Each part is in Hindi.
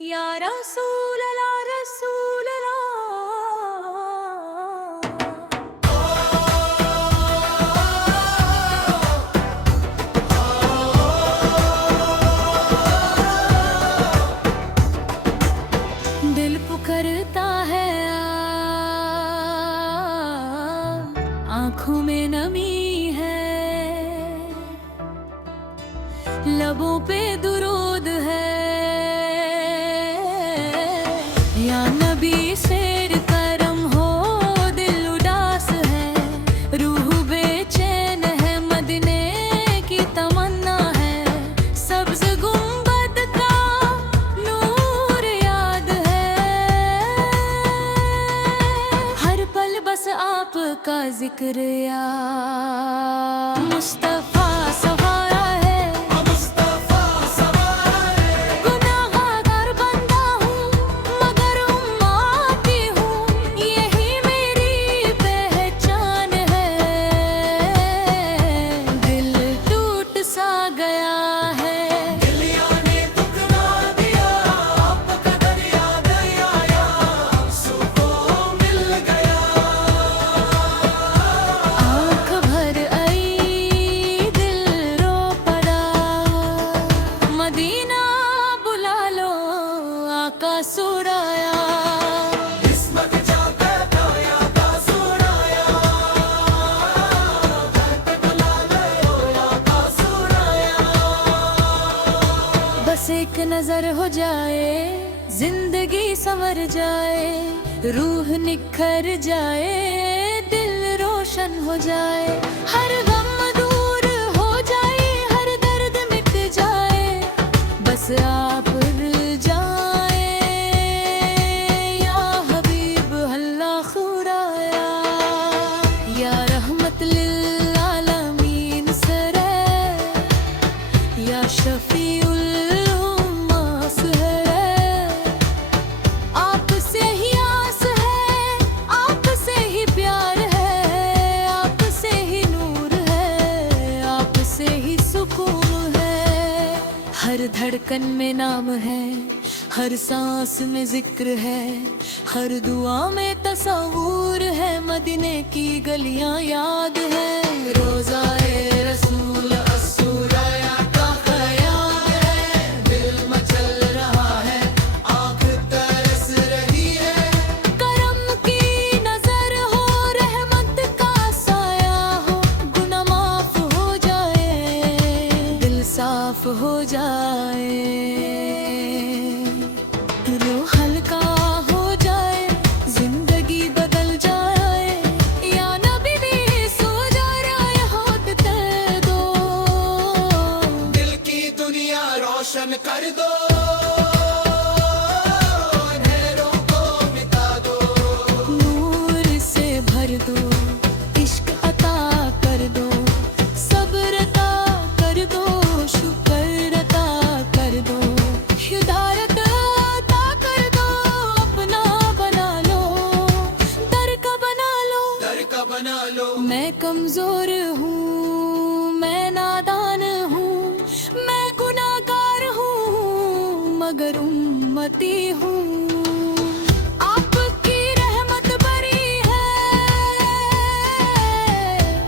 या रसूल अल्लाह रसूल अल्लाह। दिल पुकारता है आँखों में नमी है, लबों पे दुरूद है। या नबी शेर करम हो, दिल उदास है, रूह बेचैन है, मदीने की तमन्ना है। सब्ज गुंबद का नूर याद है, हर पल बस आपका जिक्र या मुस्तफा सवारा है। सुराया किस्मत जाते तो या का सुराया, बुला ले ओ या का सुराया। बस एक नजर हो जाए, जिंदगी संवर जाए, रूह निखर जाए, दिल रोशन हो जाए। हर गम दूर हो जाए, हर दर्द मिट जाए, बस आप हर धड़कन में नाम है, हर सांस में जिक्र है, हर दुआ में तस्वूर है, मदीने की गलियां याद है। रोज़ाए रसूल अस्सुराया का ख़याल है, दिल मचल रहा है, आँख तरस रही है। करम की नजर हो, रहमत का साया हो, गुनाह माफ हो जाए, दिल साफ हो जाए, रूह हल्का हो जाए, जिंदगी बदल जाए। या नबी भी सो जा रहा होत कर दो, दिल की दुनिया रोशन कर दो, अंधेरों को मिटा दो, नूर से भर दो, इश्क अता कर दो, सब्र अता कर दो, शुक्र अता कर दो, हिदायत अता कर दो, अपना बना लो, दर का बना लो, दर का बना लो। मैं कमजोर हूँ, मैं नादान हूँ, मैं गुनाहगार हूँ, मगर उम्मती हूँ। आपकी रहमत बरी है,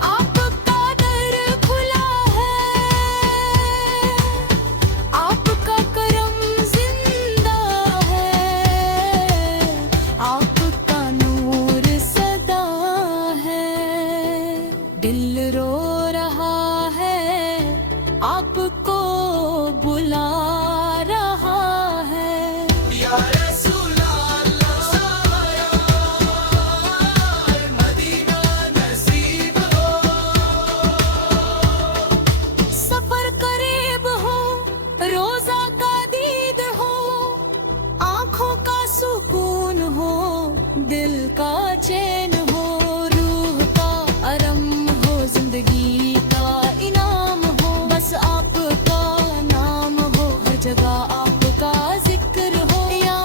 आपका दर खुला है, आपका करम जिंदा है, आपका नूर सदा है। दिल रो रहा है, आपको बुला रहा है। या रसूल अल्लाह मदीना नसीब हो, सफर करीब हो, रोजा का दीद हो, आँखों का सुकून हो, दिल का चैन हो, रूह का आराम हो, जिंदगी का इनाम हो, बस आपका नाम हो, हर जगह आपका जिक्र हो। या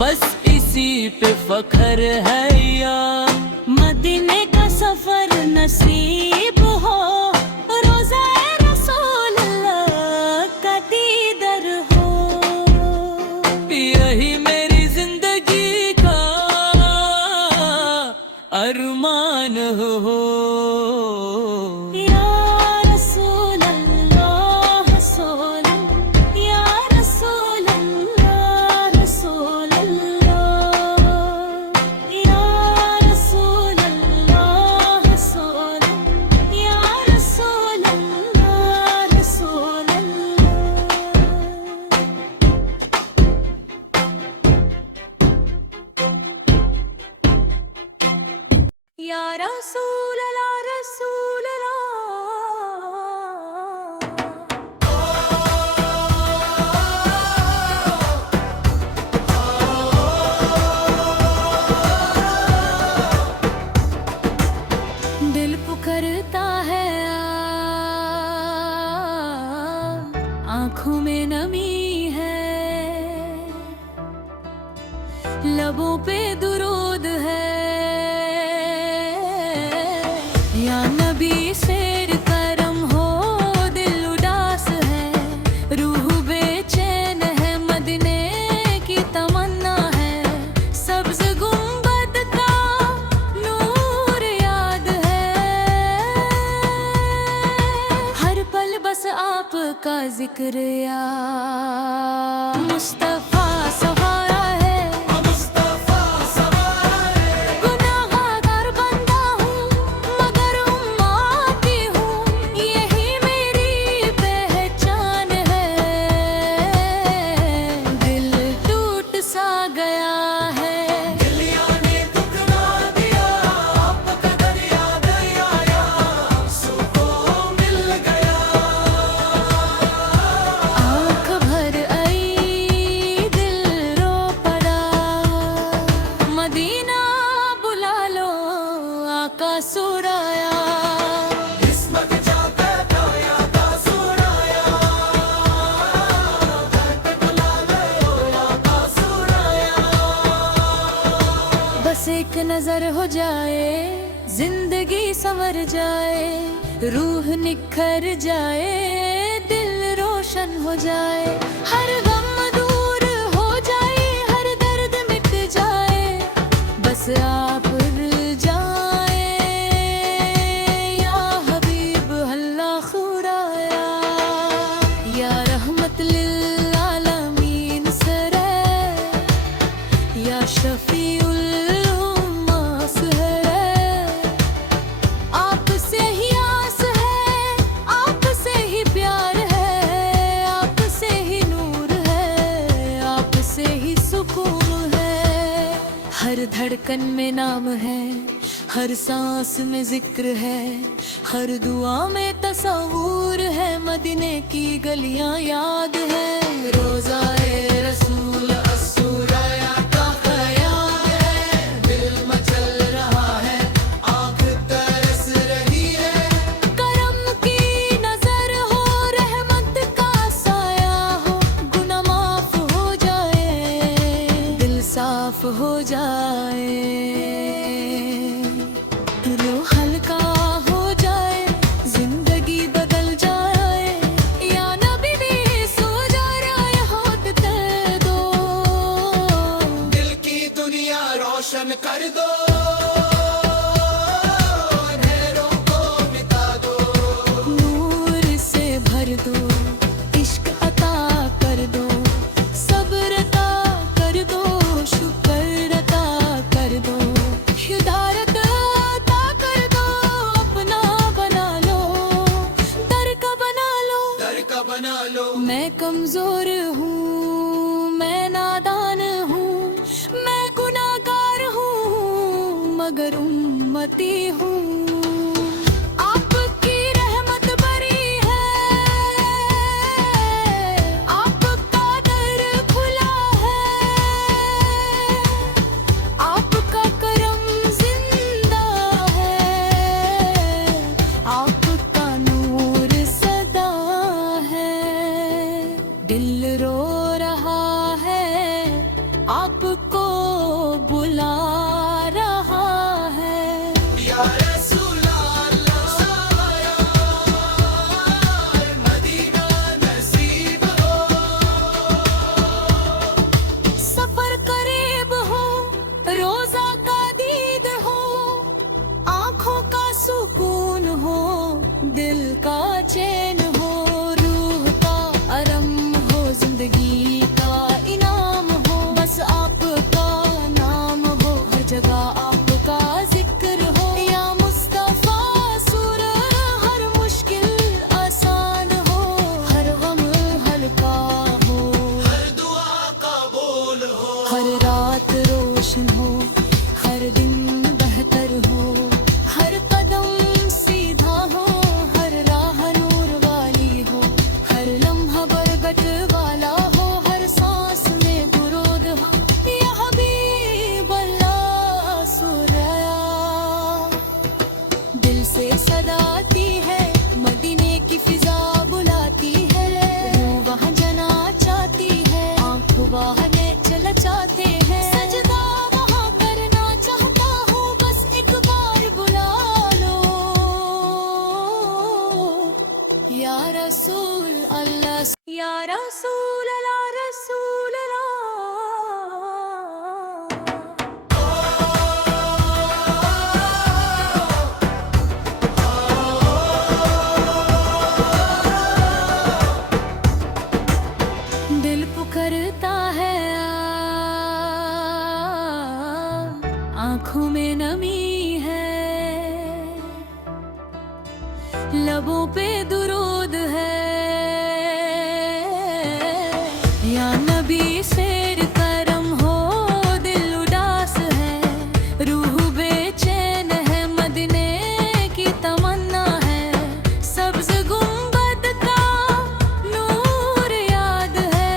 बस इसी पे फख्र है यार। मदीने का सफर नसीब हो, रोज़ा रसूल अल्लाह का दीदार हो। यही मेरी जिंदगी का अरमान हो। या रसूल अल्लाह रसूल अल्लाह। दिल पुकारता है आँखों में नमी है, लबों पे दुरूद है। या नबी शेर करम हो, दिल उदास है, रूह बेचैन है, मदीने की तमन्ना है। सब्ज गुंबद का नूर याद है, हर पल बस आपका जिक्र या मुस्तफा सवारा है। सुराया किस्मत जाते तो यादा सुराया, बुला ले ओ यादा सुराया। बस एक नजर हो जाए, जिंदगी संवर जाए, रूह निखर जाए, दिल रोशन हो जाए। हर गम दूर हो जाए, हर दर्द मिट जाए, बस आप हर धड़कन में नाम है, हर सांस में जिक्र है, हर दुआ में तस्वूर है, मदीने की गलियां याद है। रोज़ाए रसूल अस्सुराया का ख़याल है, दिल मचल रहा है, आँख तरस रही है। करम की नजर हो, रहमत का साया हो, गुनाह माफ हो जाए, दिल साफ हो जाए, रूह हल्का हो जाए, जिंदगी बदल जाए। या नबी भी सो जा रहा होत कर दो, दिल की दुनिया रोशन कर दो, अंधेरों को मिटा दो, नूर से भर दो, इश्क अता कर दो, सब्र अता कर दो, शुक्र अता कर दो, हिदायत अता कर दो, अपना बना लो, दर का बना लो, दर का बना लो। मैं कमजोर हूँ, मैं नादान हूँ, मैं गुनाहगार हूँ, मगर उम्मती हूँ। आपकी रहमत बरी है, आपका दर खुला है, आपका करम जिंदा है, आपका नूर सदा है। दिल रो रहा है आपको हर रात रोशन हो, हर दिन बेहतर हो, हर कदम सीधा हो, हर राह नूर वाली हो, हर लम्हा बरकत वाला हो, हर सांस में दुरूद हो, या हबीब अल्लाह सुरया। दिल से सदा आती है, मदीने की फिजा बुलाती है, रूह वहाँ जना चाहती है, आँख वहाँ चला चाहते हैं, सजदा वहाँ करना चाहता हूँ, बस एक बार बुला लो या रसूल अल्लाह, या रसूल अल्लाह, रसूल अल्लाह। दिल पुकारता है, आँखों में नमी है, लबों पे दुरूद है, या नबी शेर करम हो, दिल उदास है, रूह बेचैन है, मदीने की तमन्ना है, सब्ज गुंबद का नूर याद है,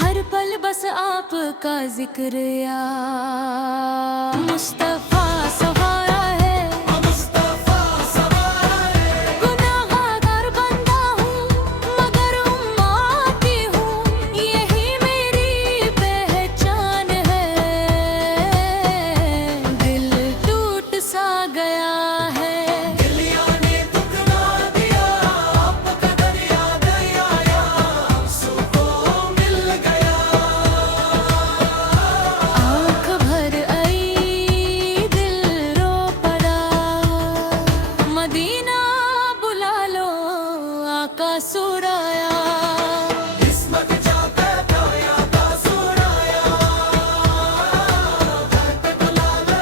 हर पल बस आपका जिक्र या मुस्तफा सवारा है, मुस्तफा सवारा है, गुनाहगार बंदा हूँ मगर उम्मती हूँ, यही मेरी पहचान है, दिल टूट सा गया है, दिलिया ने टुकड़ा दिया, आपका दरिया दरिया सुकून मिल गया, आँख भर आई दिल रो पड़ा, मदीना बुला लो आका सुराया, किस्मत जाते तो आका सुराया, घर पे बुला लो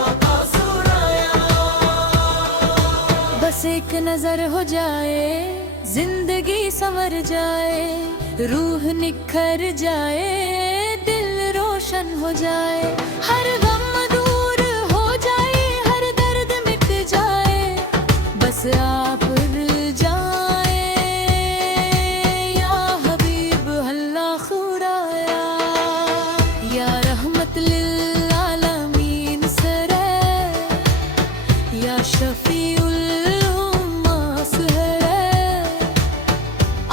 आका सुराया, बस एक नजर हो जाए, जिंदगी संवर जाए, रूह निखर जाए, दिल रोशन हो जाए, हर गम दूर हो जाए, हर दर्द मिट जाए, बस आप मिल जाए या हबीब अल्लाह खुराया, या रहमत लिल आलमीन सरे, या शफीउल उम्मास है,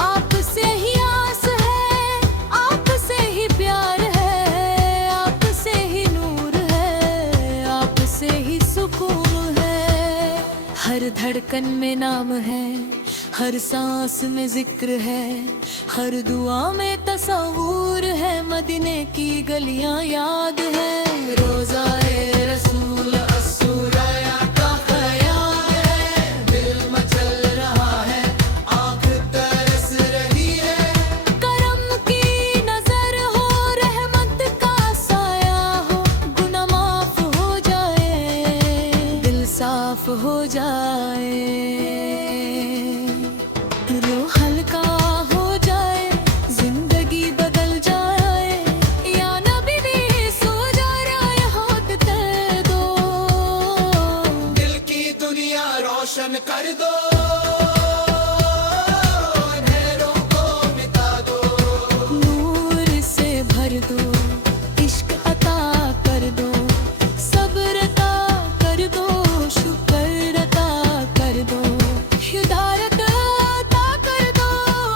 आपसे ही आस है, आपसे ही प्यार है, आपसे ही नूर है, आपसे ही सुकून है, हर धड़कन में नाम है, हर सांस में जिक्र है, हर दुआ में तस्वूर है, मदीने की गलियां याद है, रोज़ाए रसूल अस्सुराया का ख्याल है, दिल मचल रहा है, आँख तरस रही है, करम की नजर हो, रहमत का साया हो, गुनाह माफ हो जाए, दिल साफ हो जाए, रूह हल्का हो जाए, जिंदगी बदल जाए, या नबी भी सो जा रहा होत कर दो, दिल की दुनिया रोशन कर दो, अंधेरों को मिटा दो, नूर से भर दो, इश्क अता कर दो, सब्र अता कर दो, शुक्र अता कर दो, हिदायत अता कर दो,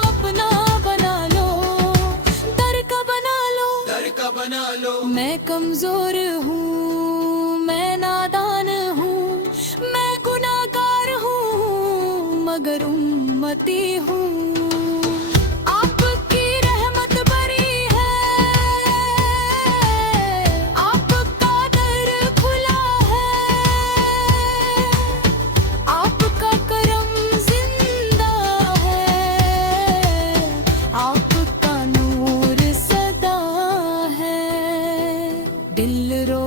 अपना बना लो, दर का बना लो, दर का बना लो, मैं कमजोर हूँ, मैं नादान हूँ, मैं गुनाहगार हूँ मगर उम्मती हूँ, आपकी रहमत बरी है, आपका दर खुला है, आपका करम जिंदा है, आपका नूर सदा है, दिल रो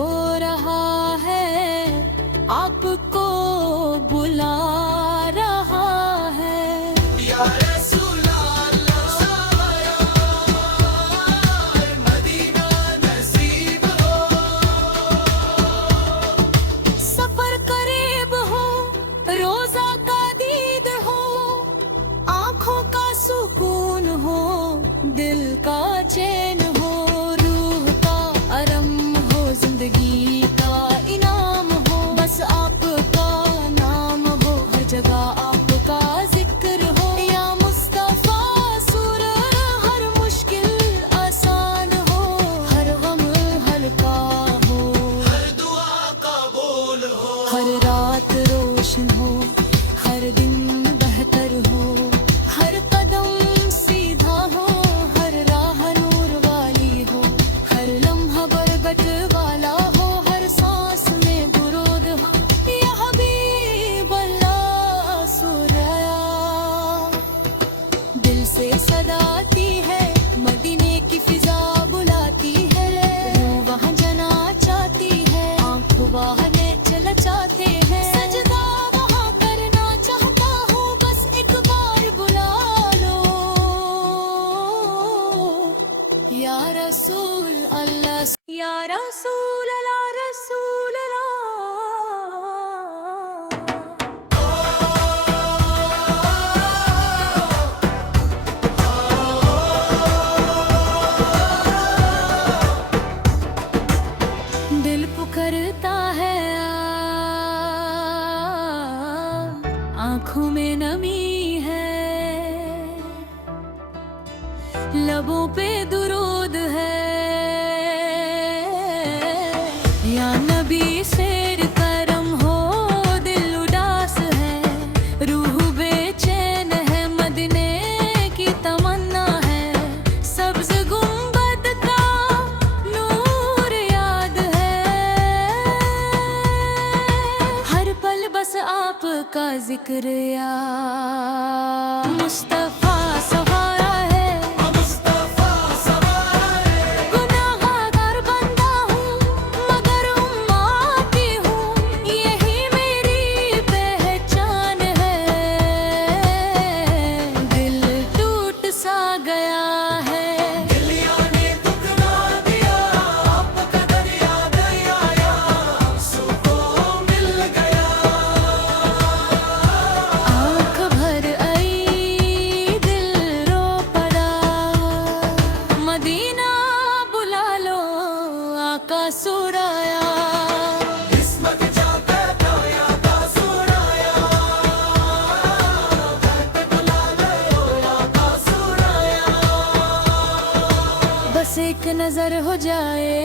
या रसूल अल्लाह, या रसूल अल्लाह, रसूल अल्लाह। दिल पुकारता है, आँखों में नमी है, लबों पे दुरूद है। या नबी शेर करम हो, दिल उदास है, रूह बेचैन है, मदीने की तमन्ना है। सब्ज गुंबद का नूर याद है, हर पल बस आपका जिक्र या मुस्तफा सवारा है। सुराया किस्मत जाता या का सुराया, बुला लो या का सुराया। बस एक नजर हो जाए,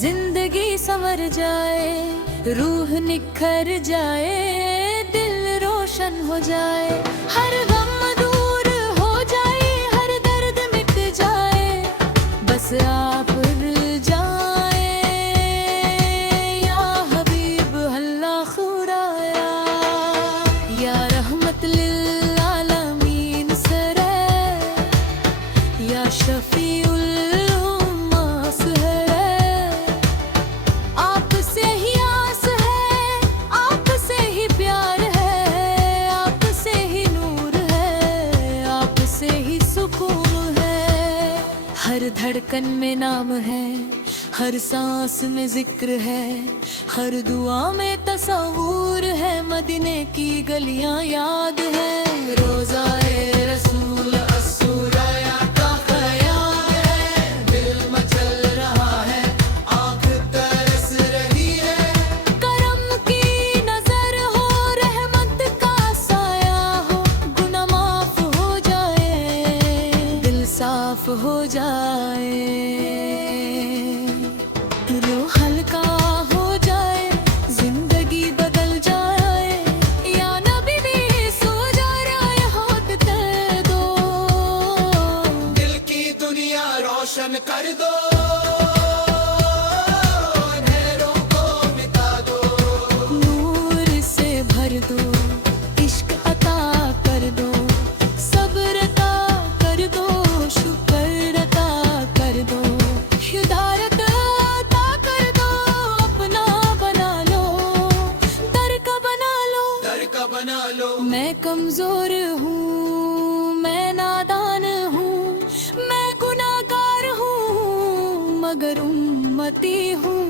जिंदगी संवर जाए, रूह निखर जाए, दिल रोशन हो जाए। हर गम दूर हो जाए, हर दर्द मिट जाए, बस आप हर धड़कन में नाम है, हर सांस में जिक्र है, हर दुआ में तस्वूर है, मदीने की गलियां याद है। रोज़ाए रसूल अस्सुराया का ख्याल है, दिल मचल रहा है, आँख तरस रही है। करम की नजर हो, रहमत का साया हो, गुनाह माफ हो जाए, दिल साफ हो जाए, रूह हल्का हो जाए, जिंदगी बदल जाए। या नबी भी सो जा रहा होत कर दो, दिल की दुनिया रोशन कर दो, अंधेरों को मिटा दो, नूर से भर दो, इश्क अता कर दो, सब्र अता कर दो, शुक्र अता कर दो, हिदायत अता कर दो, अपना बना लो, दर का बना लो, दर का बना लो। मैं कमजोर हूँ, मैं नादान हूँ, मैं गुनाहगार हूँ, मगर उम्मती हूँ।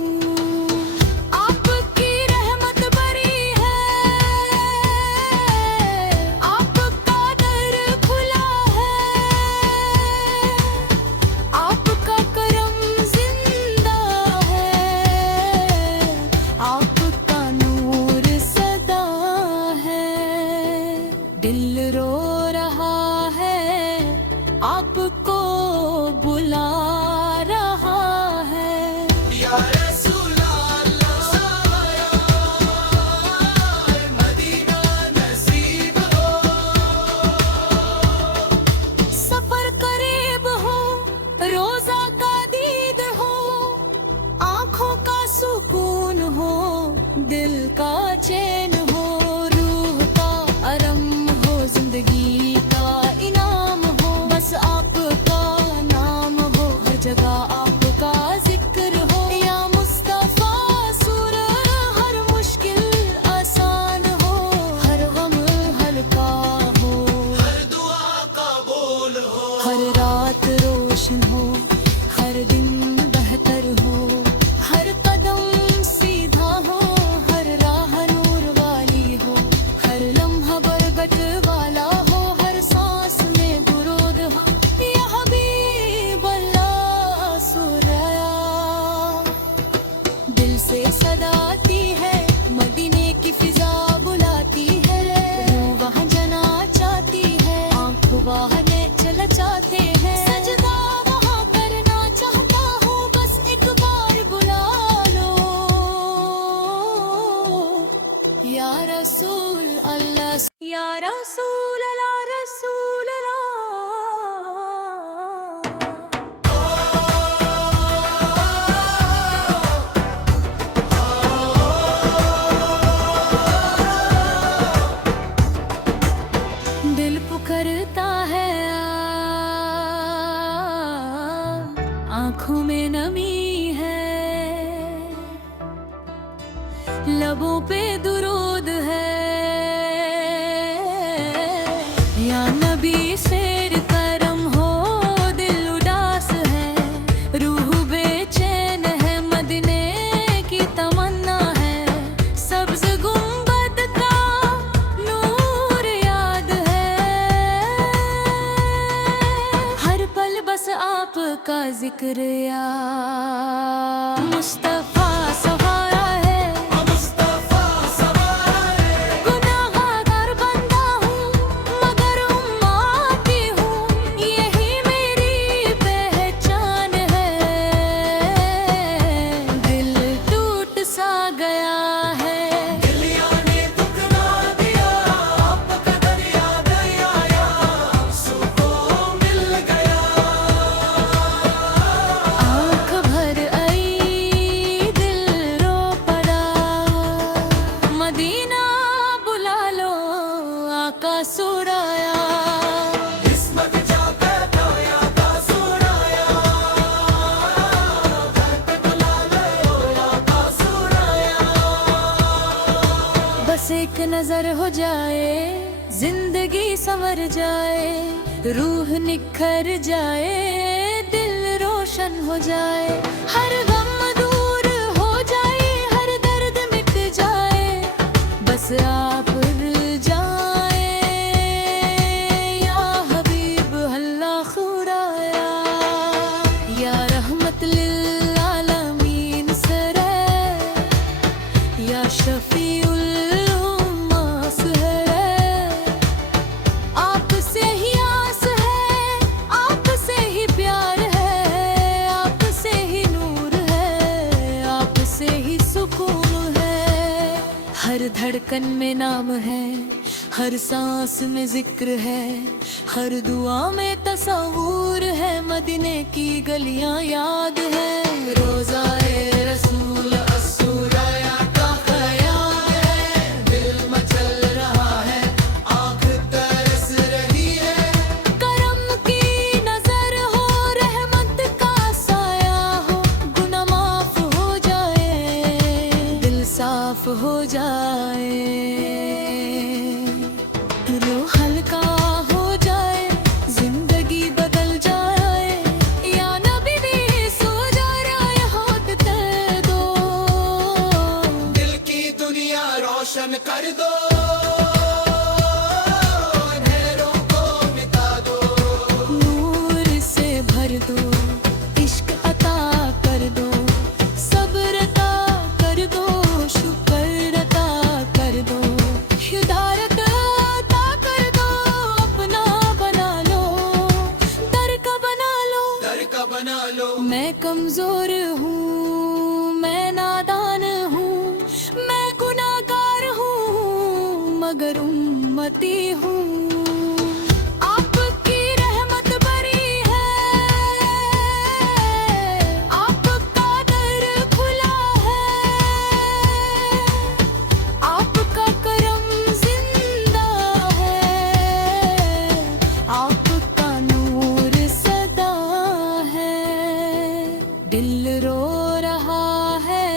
आपकी रहमत बरी है, आपका दर खुला है, आपका करम जिंदा है, आपका नूर सदा है। दिल रो रहा है, आपको बुला रहा है। या रसूल अल्लाह, मदीना नसीब हो, सफर करीब हो, रोजा का दीद हो, आँखों का सुकून हो, दिल का चैन हो, रूह का आराम हो, जिंदगी का इनाम हो, बस आपका नाम हो, हर जगह आपका जिक्र हो। या मुस्तफा सुर, हर मुश्किल आसान हो, हर गम हल्का हो, हर दुआ कबूल हो, हर रात रोशन हो, आंखों में नमी है, लबों पे दुरूद है। या नबी शेर करम हो, दिल उदास है, रूह बेचैन है, मदीने की तमन्ना है। सब्ज गुंबद का नूर याद है, हर पल बस आपका जिक्र या मुस्तफा सवारा है, मुस्तफा सवारा है। गुनाहगार बंदा हूँ मगर उम्मती हूँ, यही मेरी पहचान है। दिल टूट सा गया है, दिलिया ने टुकरा दिया, आपका दरिया दरिया आंसू को मिल गया। आँख भर आई दिल रो पड़ा, मदीना बुला लो आका सुराया। किस्मत जाके आया का सुराया, घर पे बुला लो आका सुराया। बस एक नजर हो जाए, जिंदगी संवर जाए, रूह निखर जाए, दिल रोशन हो जाए। हर गम दूर हो जाए, हर दर्द मिट जाए, बस आप जाए या हबीब अल्लाह खुराया। या रहमत लिल आलमीन सरे, या शफीउल उम्मास है। आपसे ही आस है, आपसे ही प्यार है, आपसे ही नूर है, आपसे ही सुकून है। हर धड़कन में नाम है, हर सांस में जिक्र है, हर दुआ में तस्वूर है, मदीने की गलियां याद है। रोज़ाए रसूल अस्सुराया का ख्याल है, दिल मचल रहा है, आँख तरस रही है। करम की नजर हो, रहमत का साया हो, गुनाह माफ हो जाए, दिल साफ हो जाए। रूह हल्का हो जाए, जिंदगी बदल जाए। या नबी ने सो जा रहा है, होठ कर दो, दिल की दुनिया रोशन कर दो, अंधेरों को मिटा दो, नूर से भर दो, इश्क अता कर दो, सब्र अता कर दो, शुक्र अता कर दो, हिदायत अता कर दो, अपना बना लो, दर का बना लो, दर का बना लो। मैं कमजोर हूँ, मैं नादान हूँ, मैं गुनाहगार हूँ मगर उम्मती हूँ। आपकी रहमत बरी है, आपका दर खुला है, आपका करम जिंदा है, आपका नूर सदा है। दिल रो रहा है,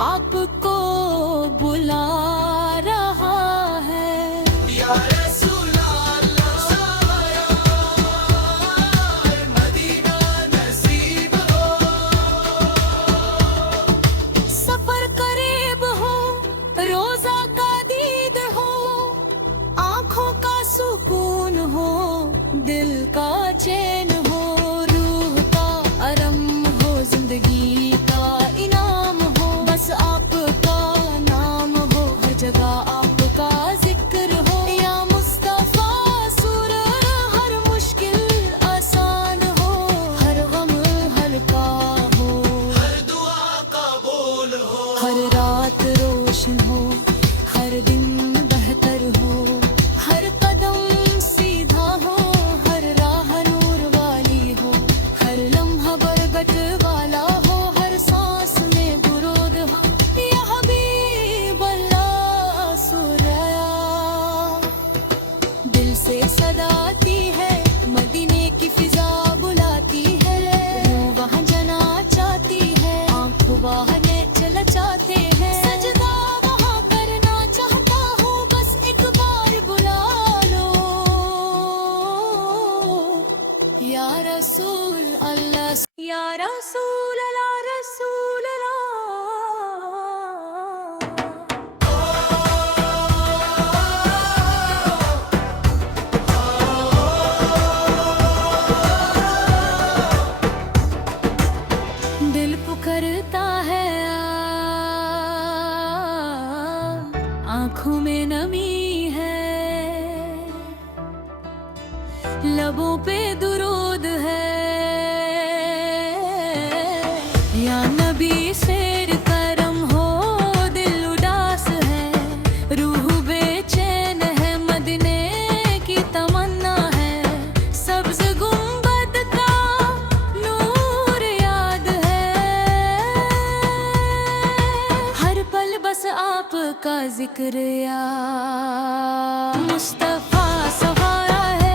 आपको बुला रहा है। या रसूल अल्लाह सवाया, मदीना नसीब हो। सफर करीब हो, रोजा का दीद हो, आंखों का सुकून हो, दिल का चैन हो, रूह का आराम हो, जिंदगी या रसूल अल्लाह रसूल अल्लाह। दिल पुकारता है आँखों में नमी है, लबों पे दुरूद है। या नबी शेर करम हो, दिल उदास है, रूह बेचैन है, मदीने की तमन्ना है। सब्ज गुंबद का नूर याद है, हर पल बस आपका जिक्र या मुस्तफा सवारा है।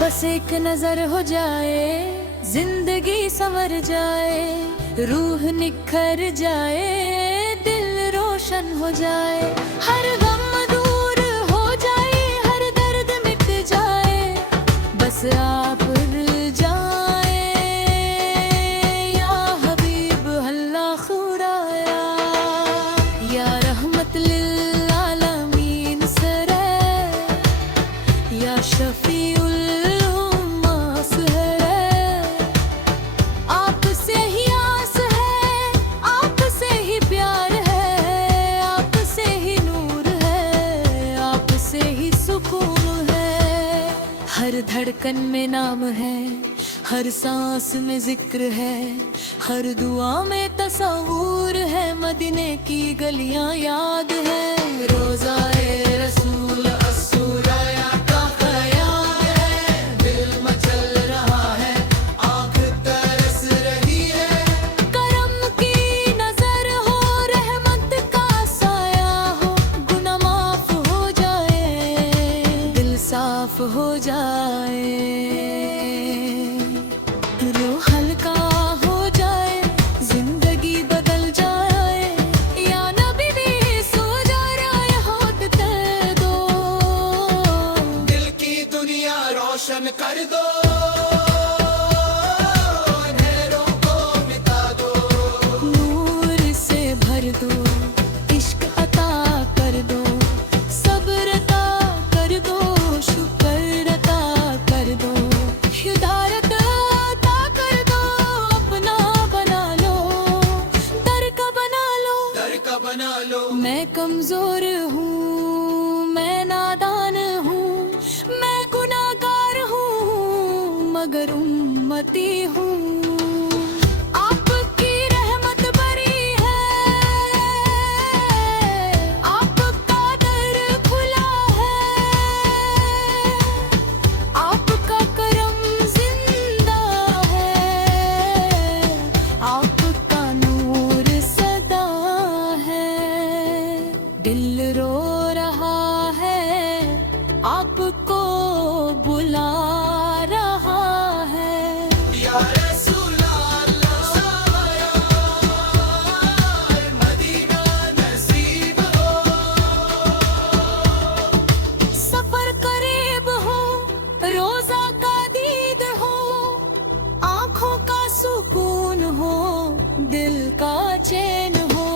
बस एक नजर हो जाए, जिंदगी संवर जाए, रूह निखर जाए, दिल रोशन हो जाए। हर गम दूर हो जाए, हर दर्द मिट जाए, बस आप जाए या हबीब अल्लाह खुराया। या रहमत लिल आलमीन सरे, या शफीउल हर धड़कन में नाम है, हर सांस में जिक्र है, हर दुआ में तस्वूर है, मदीने की गलियां याद है। रोज़ाए रसूल अस्सुराया का ख्याल है, दिल मचल रहा है, आँख तरस रही है। करम की नजर हो, रहमत का साया हो, गुनाह माफ हो जाए, दिल साफ हो जाए, रूह हल्का हो जाए, जिंदगी बदल जाए। या नबी भी सो जा रहा है, होठ दे दो, दिल की दुनिया रोशन कर दो, अंधेरों को मिटा दो, नूर से भर दो, इश्क अता कर दो, सब्र अता कर दो, शुक्र अता कर दो, हिदायत अता कर दो, अपना बना लो, दर का बना लो, दर का बना लो। मैं कमजोर हूँ, मैं नादान हूँ, मैं गुनाहगार हूँ, मगर उम्मती हूँ। आपकी रहमत बरी है, आपका दर खुला है, आपका करम जिंदा है, आपका नूर सदा है। दिल रो रहा है, आपको बुला रहा है। या रसूल अल्लाह, मदीना नसीब हो, सफर करीब हो, रोजा का दीद हो, आँखों का सुकून हो, दिल का चैन हो,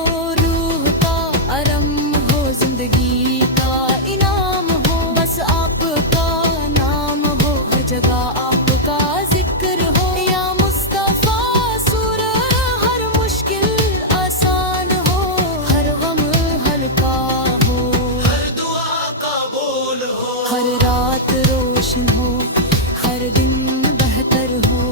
रूह का आराम हो, जिंदगी का इनाम हो, बस आपका नाम हो, हर जगह आपका जिक्र हो। या मुस्तफा सुर, हर मुश्किल आसान हो, हर गम हल्का हो, हर दुआ कबूल हो, हर रात रोशन हो, हर दिन बेहतर हो,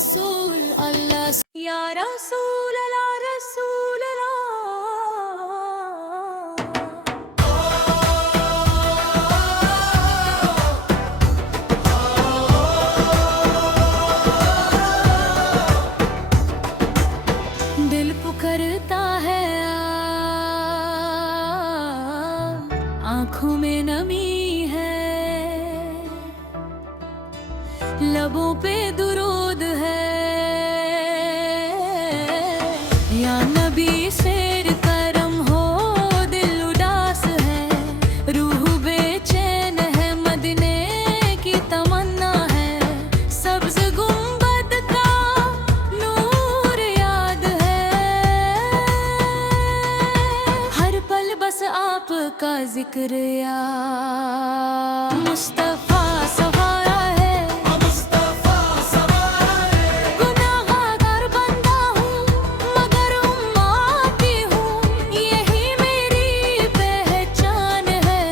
रसूल अल्लाह या रसूल अल्लाह रसूल अल्लाह दिल पुकारता है आँखों में नमी है, लबों पे दुरूद है। या नबी शेर करम हो, दिल उदास है, रूह बेचैन है, मदीने की तमन्ना है। सब्ज गुंबद का नूर याद है, हर पल बस आपका जिक्र या मुस्तफा सवारा है। मुस्तफा सवारा है, गुनाहगार बंदा हूँ मगर उम्मती हूँ, यही मेरी पहचान है।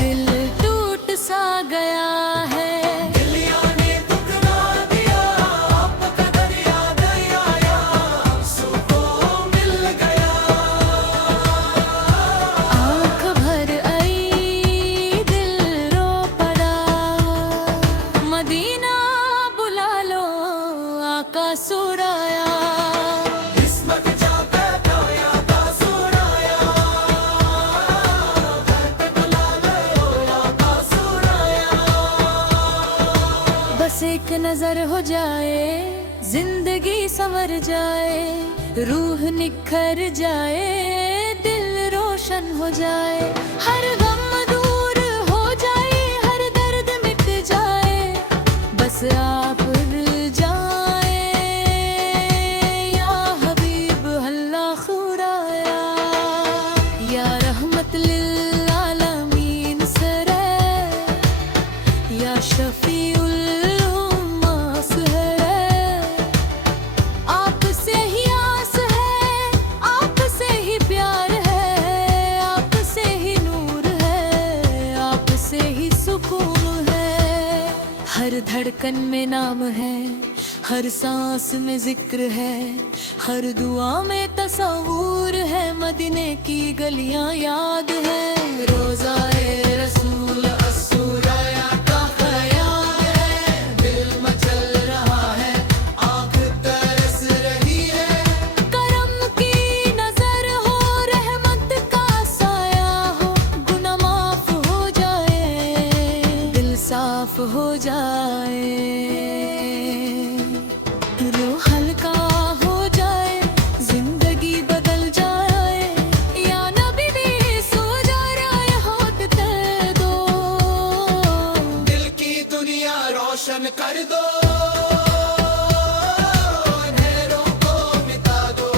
दिल टूट सा गया है, दिलिया ने दुखना दिया, आपका दरिया दरिया सुकून मिल गया। आँख भर आई दिल रो पड़ा, मदीना बुला लो आका सुराया। किस्मत जा बैठा या का सुराया, घर पे बुला लो या का सुराया। बस एक नजर हो जाए, जिंदगी संवर जाए, रूह निखर जाए, दिल रोशन हो जाए। हर गम दूर हो जाए, हर दर्द मिट जाए, बस आप मिल जाए या हबीब अल्लाह खुराया। या रहमत लिल आलमीन सरे, या शफीउल उम्मा सहरे। आपसे ही आस है, आपसे ही प्यार है, आपसे ही नूर है, आपसे ही सुकून है। हर धड़कन में नाम है, हर सांस में जिक्र है, हर दुआ में तस्वूर है, मदीने की गलियां याद है। रोज़ाए रसूल सुराया का ख्याल है, दिल मचल रहा है, आँख तरस रही है। करम की नजर हो, रहमत का साया हो, गुनाह माफ हो जाए, दिल साफ हो जाए, रूह हल्का हो जाए, जिंदगी बदल जाए। या नबी भी सो जा रहा होत ते दो, दिल की दुनिया रोशन कर दो, अंधेरों को मिटा दो।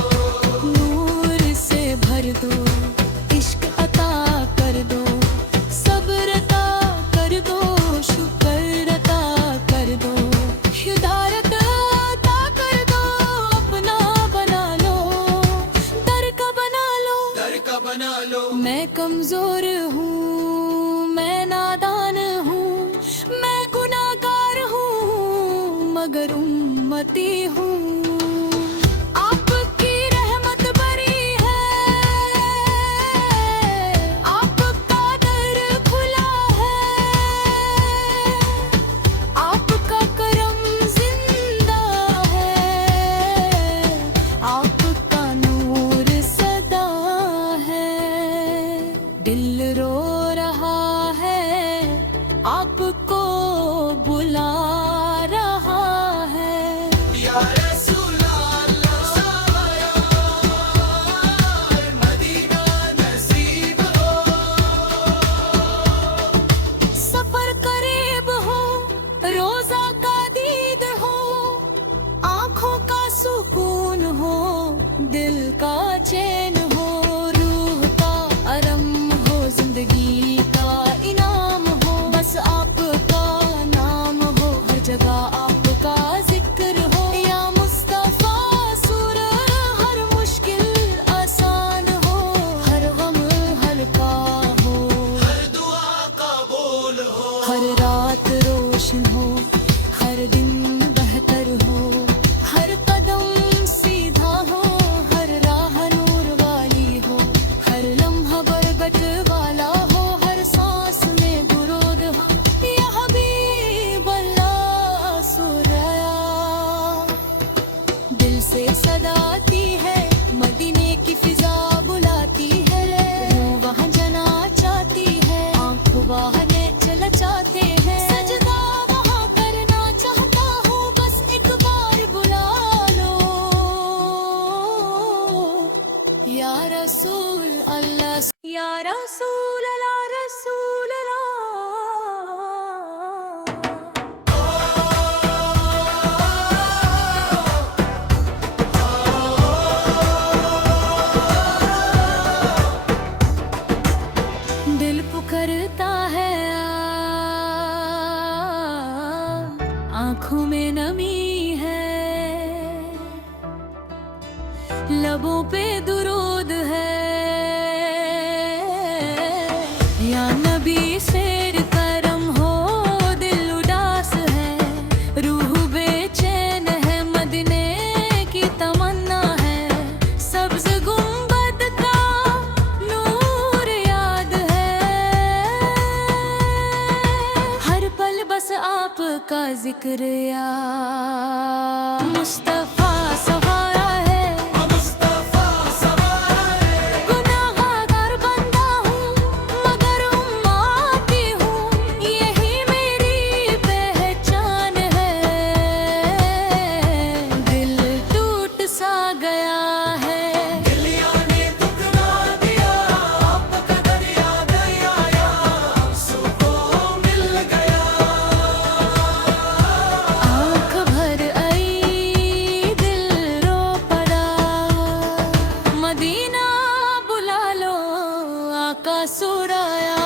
नूर से भर दो, इश्क अता कर दो, सब्र अता कर दो, शुक्र अता कर दो, हिदायत अता कर दो, अपना बना लो, दर का बना लो। दर का बना लो, मैं कमजोर हूँ, मैं नादान हूँ, मैं गुनाहगार हूँ मगर उम्मती हूँ। आपकी रहमत बरी है, आपका दर खुला है, आपका करम जिंदा है, आपका नूर सदा है। दिल रो रहा है, आपको बुला रहा है। या रसूल अल्लाह, मदीना नसीब हो। सफर करीब हो, रोजा का दीद हो, आंखों का सुकून हो, दिल का चैन हो, रूह का आराम हो, जिंदगी का इनाम हो, बस आपका नाम हो, हर जगह आपका जिक्र हो। या मुस्तफा सुर, हर मुश्किल आसान हो, हर गम हल्का हो, हर दुआ कबूल हो, हर रात रोशन हो, हर हर दिन बेहतर हो, हर कदम सीधा हो, हर राह नूर वाली हो, हर लम्हा बरकत वाला हो, हर सांस में दुरूद हो। या हबीब अल्लाह सुरया दिल से सदा आती है, मदीने की फिजा बुलाती है, रूह वहाँ जना चाहती है, आँख वाहने चला चाहते हैं, सजदा वहाँ करना चाहता हूँ, बस एक बार बुला लो। या रसूल अल्लाह, या रसूल अल्लाह, रसूल अल्लाह। दिल पुकारता है, आँखों में नमी है, लबों पे दुरूद है। या नबी शेर करम हो, दिल उदास है, रूह बेचैन है, मदीने की तमन्ना है, सब्ज गुंबद का नूर याद है, हर पल बस आपका जिक्र या मुस्तफा सवारा है, मुस्तफा सवारा है, गुनाहगार बंदा हूँ मगर उम्मती हूँ, यही मेरी पहचान है, दिल टूट सा गया है। दिलिया ने दुखना दिया, आपका दरिया दया आया, सुकून मिल गया। आँख भर आई दिल रो पड़ा, मदीना बुला लो आका सुराया।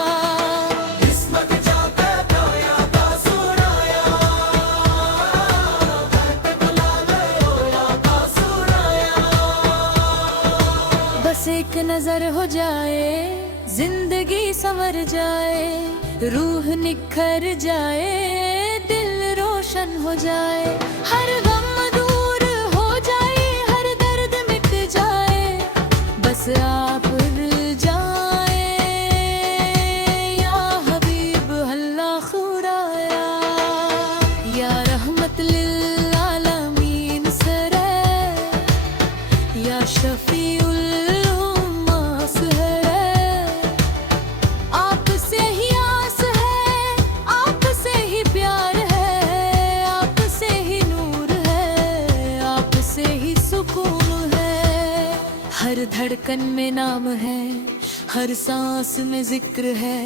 किस्मत जाता या का सुराया, बुला लो या का सुराया। बस एक नजर हो जाए, जिंदगी संवर जाए, रूह निखर जाए, दिल रोशन हो जाए, हर गम दूर हो जाए, हर दर्द मिट जाए, बस आप जाए या हबीब अल्लाह खुराया। या रहमत लिल आलमीन सरे, या शफीउल उम्मास है, आपसे ही आस है, आपसे ही प्यार है, आपसे ही नूर है, आपसे ही सुकून है, हर धड़कन में नाम है, हर सांस में जिक्र है,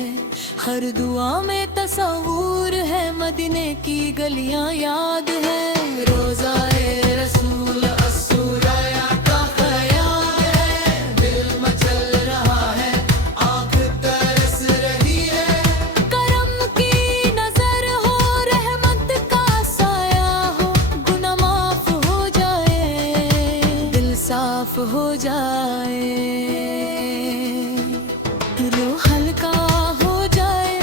हर दुआ में तस्वूर है, मदीने की गलियां याद है, रोज़ाए रसूल अस्सुराया का ख्याल है, दिल मचल रहा है, आँख तरस रही है, करम की नजर हो, रहमत का साया हो, गुनाह माफ हो जाए, दिल साफ हो जाए, रूह हल्का हो जाए,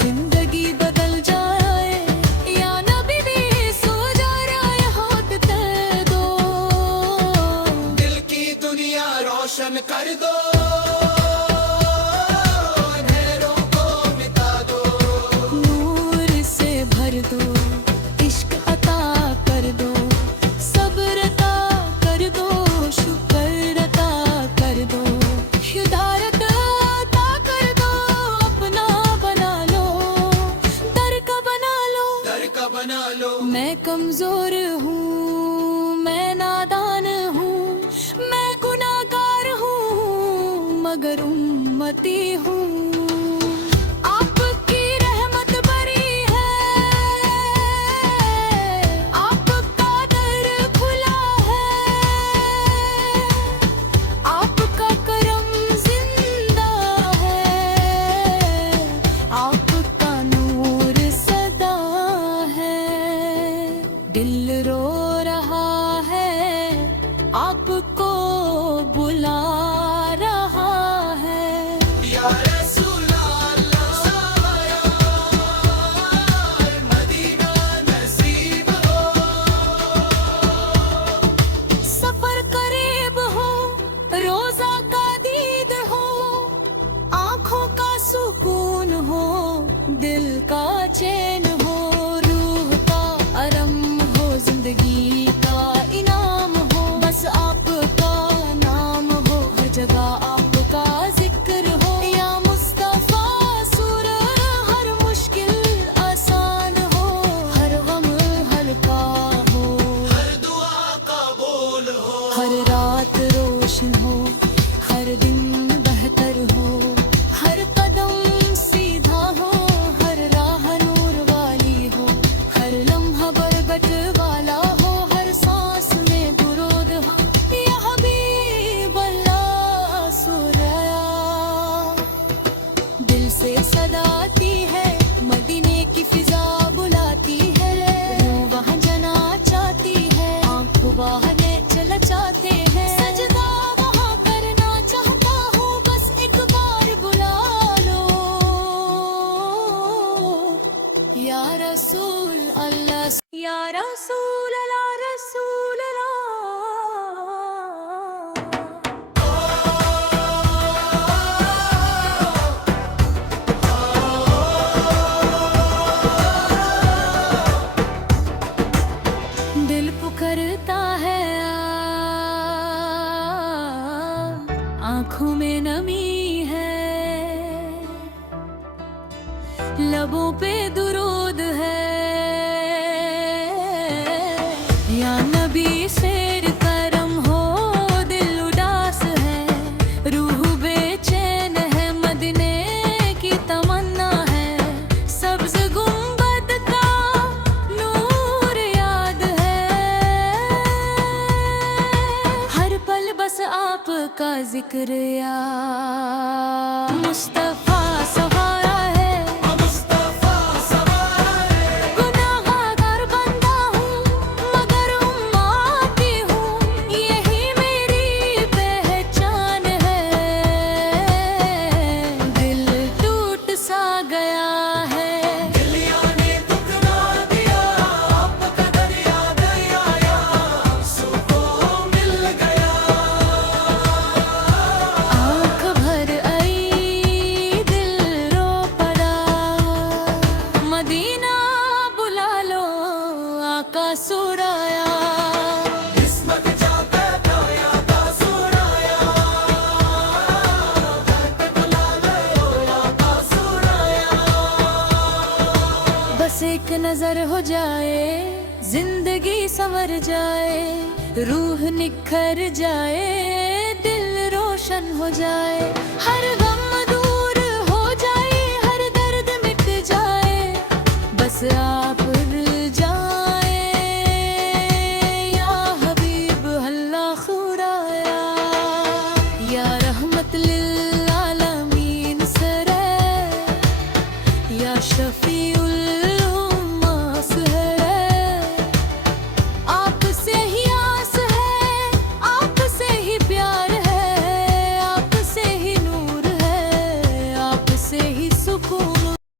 जिंदगी बदल जाए, या नबी भी सो जा रहा होत ते दो, दिल की दुनिया रोशन कर दो, अंधेरों को मिटा दो, नूर से भर दो, इश्क अता कर दो, सब्र अता कर दो, शुक्र अता कर दो, हिदायत अता कर दो, अपना बना लो, दर का बना लो। दर का बना लो। मैं कमजोर हूँ, मैं नादान हूँ, मैं गुनाहगार हूँ मगर उम्मती हूँ, आपकी रहमत बरी है, आपका दर खुला है, आपका करम जिंदा है, आपका नूर सदा है, दिल रो या रसूल अल्लाह, या रसूल अल्लाह, रसूल अल्लाह। दिल पुकारता है आँखों में नमी है, लबों पे दुरूद है, या नबी शेर करम हो, दिल उदास है, रूह बेचैन है, मदीने की तमन्ना है, सब्ज गुंबद का नूर याद है, हर पल बस आपका जिक्र या मुस्तफा सवारा है, मुस्तफा सवारा है, गुनाहगार बंदा हूँ मगर उम्मती हूँ, यही मेरी पहचान है, दिल टूट सा गया है, दिलिया ने दुखना दिया, आपका दरिया दरिया आया, सुकून मिल गया। आँख भर आई दिल रो पड़ा, मदीना बुला लो आका सुराया, किस्मत जाता या का सुराया, बुला लो या का सुराया। बस एक नजर हो जाए जिंदगी संवर जाए, रूह निखर जाए, दिल रोशन हो जाए, हर गम दूर हो जाए, हर दर्द मिट जाए, बस आप जाए या हबीब अल्लाह खुराया, या रहमत लिल आलमीन सरे, या शफी